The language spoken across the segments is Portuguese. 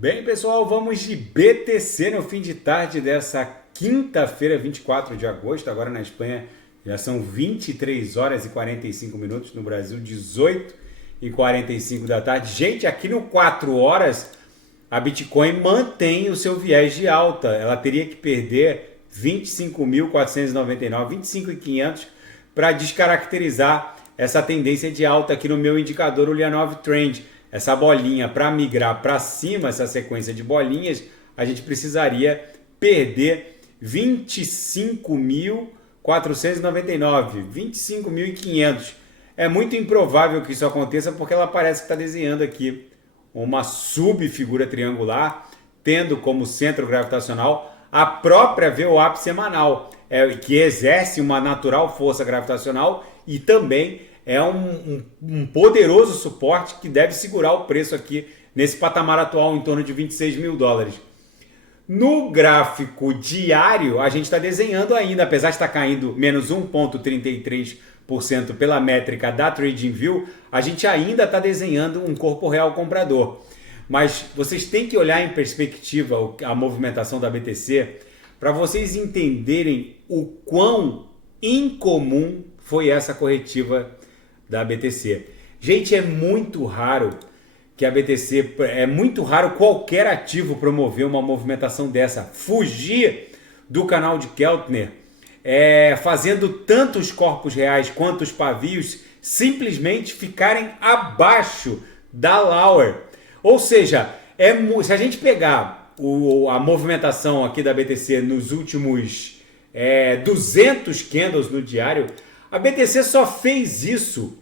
Bem, pessoal, vamos de BTC no fim de tarde dessa quinta-feira, 24 de agosto. Agora na Espanha já são 23 horas e 45 minutos, no Brasil 18 e 45 da tarde. Gente, aqui no 4 horas a Bitcoin mantém o seu viés de alta. Ela teria que perder 25.499, 25.500 para descaracterizar essa tendência de alta aqui no meu indicador, o Lyanov Trend. Essa bolinha, para migrar para cima, essa sequência de bolinhas, a gente precisaria perder 25.499, 25.500. É muito improvável que isso aconteça porque ela parece que está desenhando aqui uma subfigura triangular, tendo como centro gravitacional a própria VWAP semanal, que exerce uma natural força gravitacional e também é um poderoso suporte que deve segurar o preço aqui nesse patamar atual em torno de 26 mil dólares. No gráfico diário, a gente está desenhando ainda, apesar de estar caindo menos 1,33% pela métrica da TradingView, a gente ainda está desenhando um corpo real comprador. Mas vocês têm que olhar em perspectiva a movimentação da BTC para vocês entenderem o quão incomum foi essa corretiva da BTC. Gente, é muito raro que a BTC, é muito raro qualquer ativo promover uma movimentação dessa. Fugir do canal de Keltner, fazendo tanto os corpos reais quanto os pavios simplesmente ficarem abaixo da Lauer. Ou seja, se a gente pegar a movimentação aqui da BTC nos últimos 200 candles no diário, a BTC só fez isso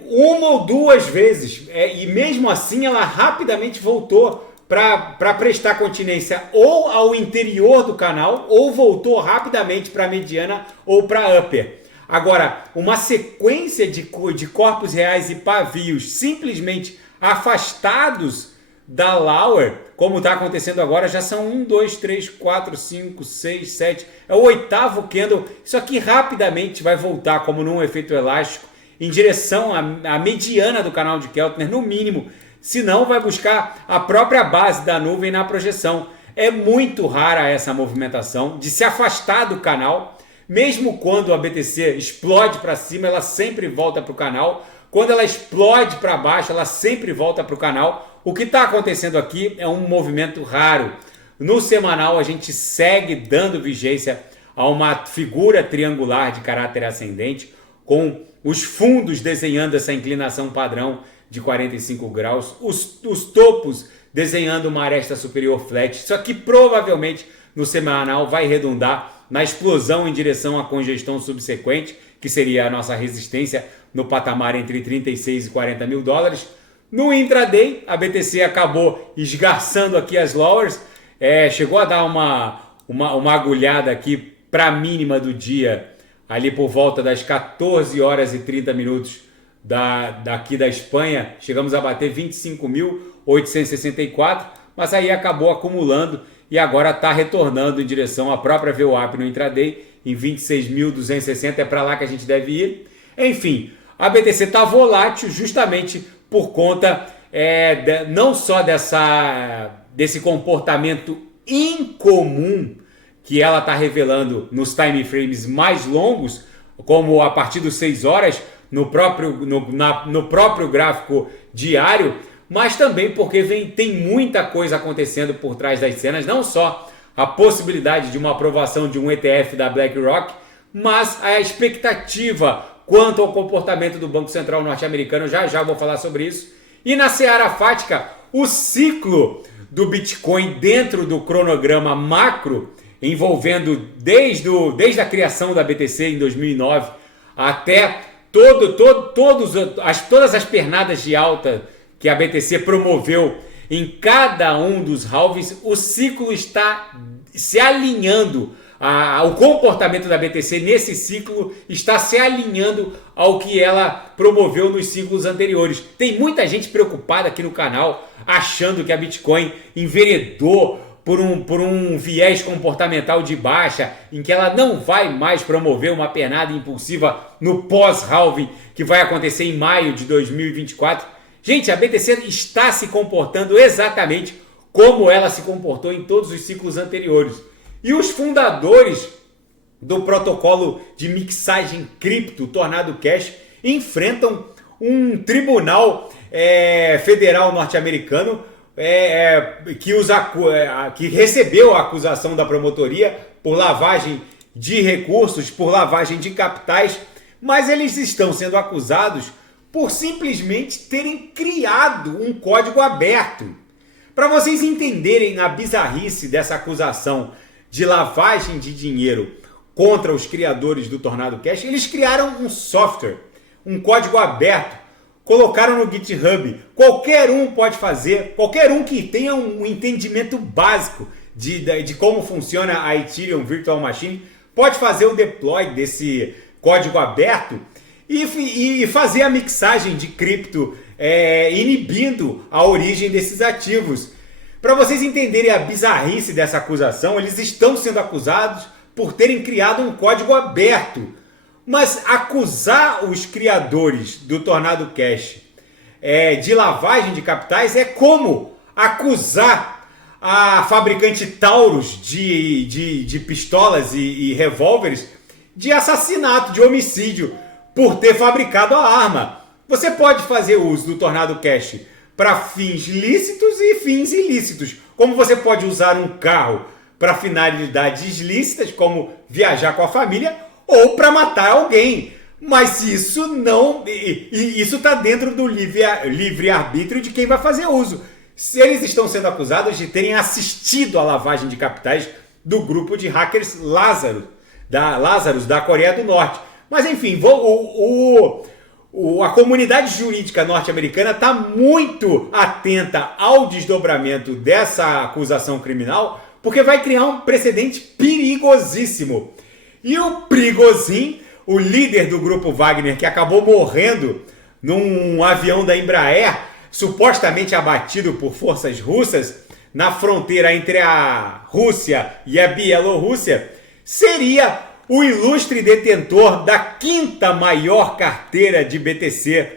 uma ou duas vezes, e mesmo assim ela rapidamente voltou para prestar continência ou ao interior do canal, ou voltou rapidamente para a mediana ou para upper. Agora, uma sequência de corpos reais e pavios simplesmente afastados da Lauer, como está acontecendo agora, já são 1, 2, 3, 4, 5, 6, 7, é o oitavo candle. Isso aqui rapidamente vai voltar, como num efeito elástico, em direção à mediana do canal de Keltner, no mínimo, senão vai buscar a própria base da nuvem na projeção. É muito rara essa movimentação de se afastar do canal, mesmo quando a BTC explode para cima, ela sempre volta para o canal. Quando ela explode para baixo, ela sempre volta para o canal. O que está acontecendo aqui é um movimento raro. No semanal, a gente segue dando vigência a uma figura triangular de caráter ascendente, com os fundos desenhando essa inclinação padrão de 45 graus, os topos desenhando uma aresta superior flat. Isso aqui provavelmente no semanal vai redundar na explosão em direção à congestão subsequente, que seria a nossa resistência no patamar entre 36 e 40 mil dólares. No intraday, a BTC acabou esgarçando aqui as lowers, chegou a dar uma agulhada aqui para a mínima do dia, ali por volta das 14 horas e 30 minutos daqui da Espanha. Chegamos a bater 25.864, mas aí acabou acumulando e agora está retornando em direção à própria VWAP no intraday, em 26.260, é para lá que a gente deve ir. Enfim, a BTC está volátil justamente por conta não só desse comportamento incomum que ela está revelando nos time frames mais longos, como a partir dos 6 horas, no próprio gráfico diário, mas também porque tem muita coisa acontecendo por trás das cenas, não só a possibilidade de uma aprovação de um ETF da BlackRock, mas a expectativa quanto ao comportamento do Banco Central norte-americano. Já vou falar sobre isso. E na seara fática, o ciclo do Bitcoin dentro do cronograma macro, envolvendo desde a criação da BTC em 2009 até todas as pernadas de alta que a BTC promoveu em cada um dos halvings, o ciclo está se alinhando. O comportamento da BTC nesse ciclo está se alinhando ao que ela promoveu nos ciclos anteriores. Tem muita gente preocupada aqui no canal, achando que a Bitcoin enveredou por um viés comportamental de baixa, em que ela não vai mais promover uma pernada impulsiva no pós-halving, que vai acontecer em maio de 2024. Gente, a BTC está se comportando exatamente como ela se comportou em todos os ciclos anteriores. E os fundadores do protocolo de mixagem cripto Tornado Cash enfrentam um tribunal federal norte-americano que recebeu a acusação da promotoria por lavagem de recursos, por lavagem de capitais, mas eles estão sendo acusados por simplesmente terem criado um código aberto. Para vocês entenderem a bizarrice dessa acusação de lavagem de dinheiro contra os criadores do Tornado Cash, eles criaram um software, um código aberto, colocaram no GitHub. Qualquer um pode fazer, qualquer um que tenha um entendimento básico de como funciona a Ethereum Virtual Machine pode fazer o deploy desse código aberto e fazer a mixagem de cripto, inibindo a origem desses ativos. Para vocês entenderem a bizarrice dessa acusação, eles estão sendo acusados por terem criado um código aberto. Mas acusar os criadores do Tornado Cash de lavagem de capitais é como acusar a fabricante Taurus de pistolas e revólveres de assassinato, de homicídio, por ter fabricado a arma. Você pode fazer uso do Tornado Cash para fins lícitos e fins ilícitos. Como você pode usar um carro para finalidades lícitas, como viajar com a família, ou para matar alguém. Mas isso não... Isso está dentro do livre-arbítrio de quem vai fazer uso. Se eles estão sendo acusados de terem assistido à lavagem de capitais do grupo de hackers Lazarus da Coreia do Norte. Mas enfim, a comunidade jurídica norte-americana está muito atenta ao desdobramento dessa acusação criminal, porque vai criar um precedente perigosíssimo. E o Prigozhin, o líder do grupo Wagner, que acabou morrendo num avião da Embraer, supostamente abatido por forças russas, na fronteira entre a Rússia e a Bielorrússia, seria o ilustre detentor da quinta maior carteira de BTC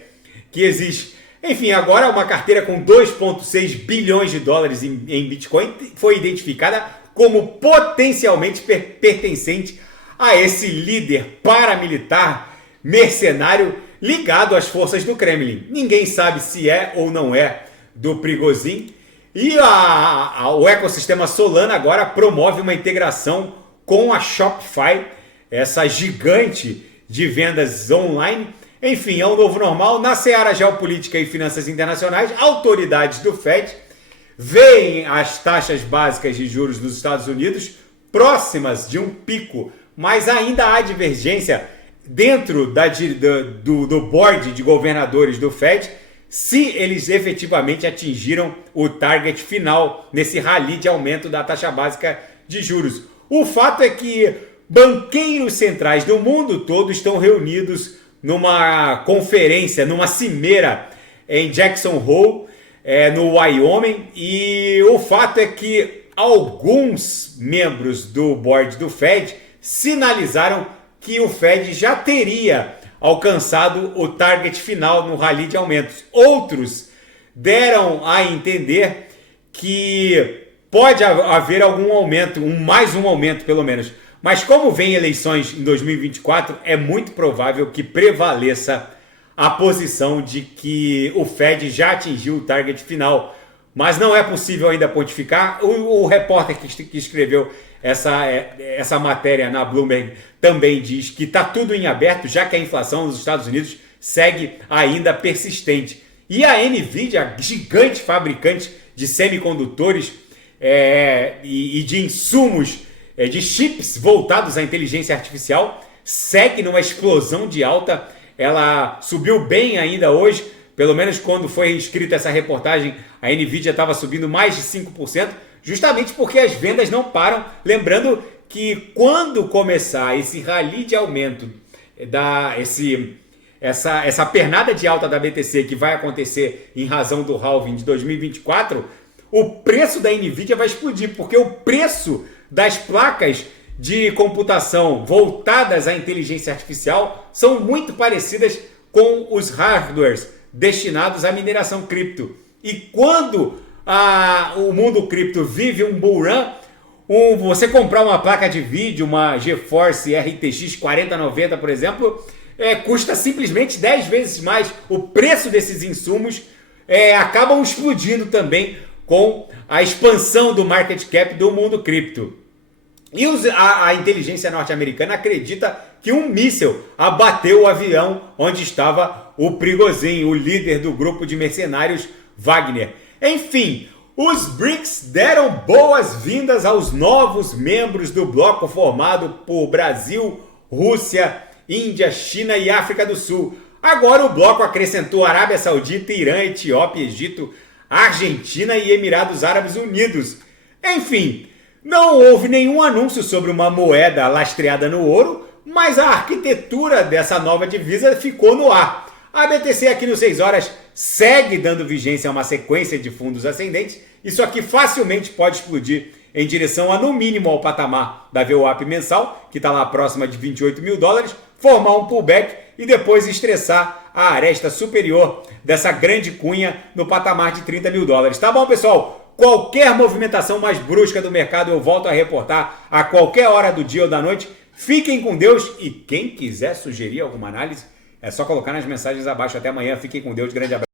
que existe. Enfim, agora uma carteira com 2,6 bilhões de dólares em Bitcoin foi identificada como potencialmente pertencente a esse líder paramilitar mercenário ligado às forças do Kremlin. Ninguém sabe se é ou não é do Prigozhin. E o ecossistema Solana agora promove uma integração com a Shopify, essa gigante de vendas online. Enfim, é um novo normal. Na seara geopolítica e finanças internacionais, autoridades do Fed veem as taxas básicas de juros dos Estados Unidos próximas de um pico, mas ainda há divergência dentro do board de governadores do Fed se eles efetivamente atingiram o target final nesse rally de aumento da taxa básica de juros. O fato é que banqueiros centrais do mundo todo estão reunidos numa conferência, numa cimeira em Jackson Hole, no Wyoming, e o fato é que alguns membros do board do Fed sinalizaram que o Fed já teria alcançado o target final no rally de aumentos. Outros deram a entender que pode haver algum aumento, mais um aumento pelo menos. Mas como vem eleições em 2024, é muito provável que prevaleça a posição de que o Fed já atingiu o target final. Mas não é possível ainda pontificar. O repórter que escreveu essa matéria na Bloomberg também diz que está tudo em aberto, já que a inflação nos Estados Unidos segue ainda persistente. E a Nvidia, gigante fabricante de semicondutores e de insumos, de chips voltados à inteligência artificial, segue numa explosão de alta. Ela subiu bem ainda hoje, pelo menos quando foi escrita essa reportagem, a Nvidia estava subindo mais de 5%, justamente porque as vendas não param. Lembrando que quando começar esse rally de aumento, essa pernada de alta da BTC que vai acontecer em razão do halving de 2024, o preço da Nvidia vai explodir, porque o preço das placas de computação voltadas à inteligência artificial são muito parecidas com os hardwares destinados à mineração cripto. E quando o mundo cripto vive um bull run, você comprar uma placa de vídeo, uma GeForce RTX 4090, por exemplo, custa simplesmente 10 vezes mais. O preço desses insumos acabam explodindo também com a expansão do market cap do mundo cripto. E a inteligência norte-americana acredita que um míssil abateu o avião onde estava o Prigozhin, o líder do grupo de mercenários Wagner. Enfim, os BRICS deram boas-vindas aos novos membros do bloco formado por Brasil, Rússia, Índia, China e África do Sul. Agora o bloco acrescentou Arábia Saudita, Irã, Etiópia, Egito, Argentina e Emirados Árabes Unidos. Enfim, não houve nenhum anúncio sobre uma moeda lastreada no ouro, mas a arquitetura dessa nova divisa ficou no ar. A BTC aqui no 6 horas segue dando vigência a uma sequência de fundos ascendentes. Isso aqui facilmente pode explodir em direção a, no mínimo, ao patamar da VWAP mensal, que está lá próxima de 28 mil dólares, formar um pullback e depois estressar a aresta superior dessa grande cunha no patamar de 30 mil dólares. Tá bom, pessoal? Qualquer movimentação mais brusca do mercado eu volto a reportar a qualquer hora do dia ou da noite. Fiquem com Deus e quem quiser sugerir alguma análise, é só colocar nas mensagens abaixo. Até amanhã. Fiquem com Deus. Grande abraço.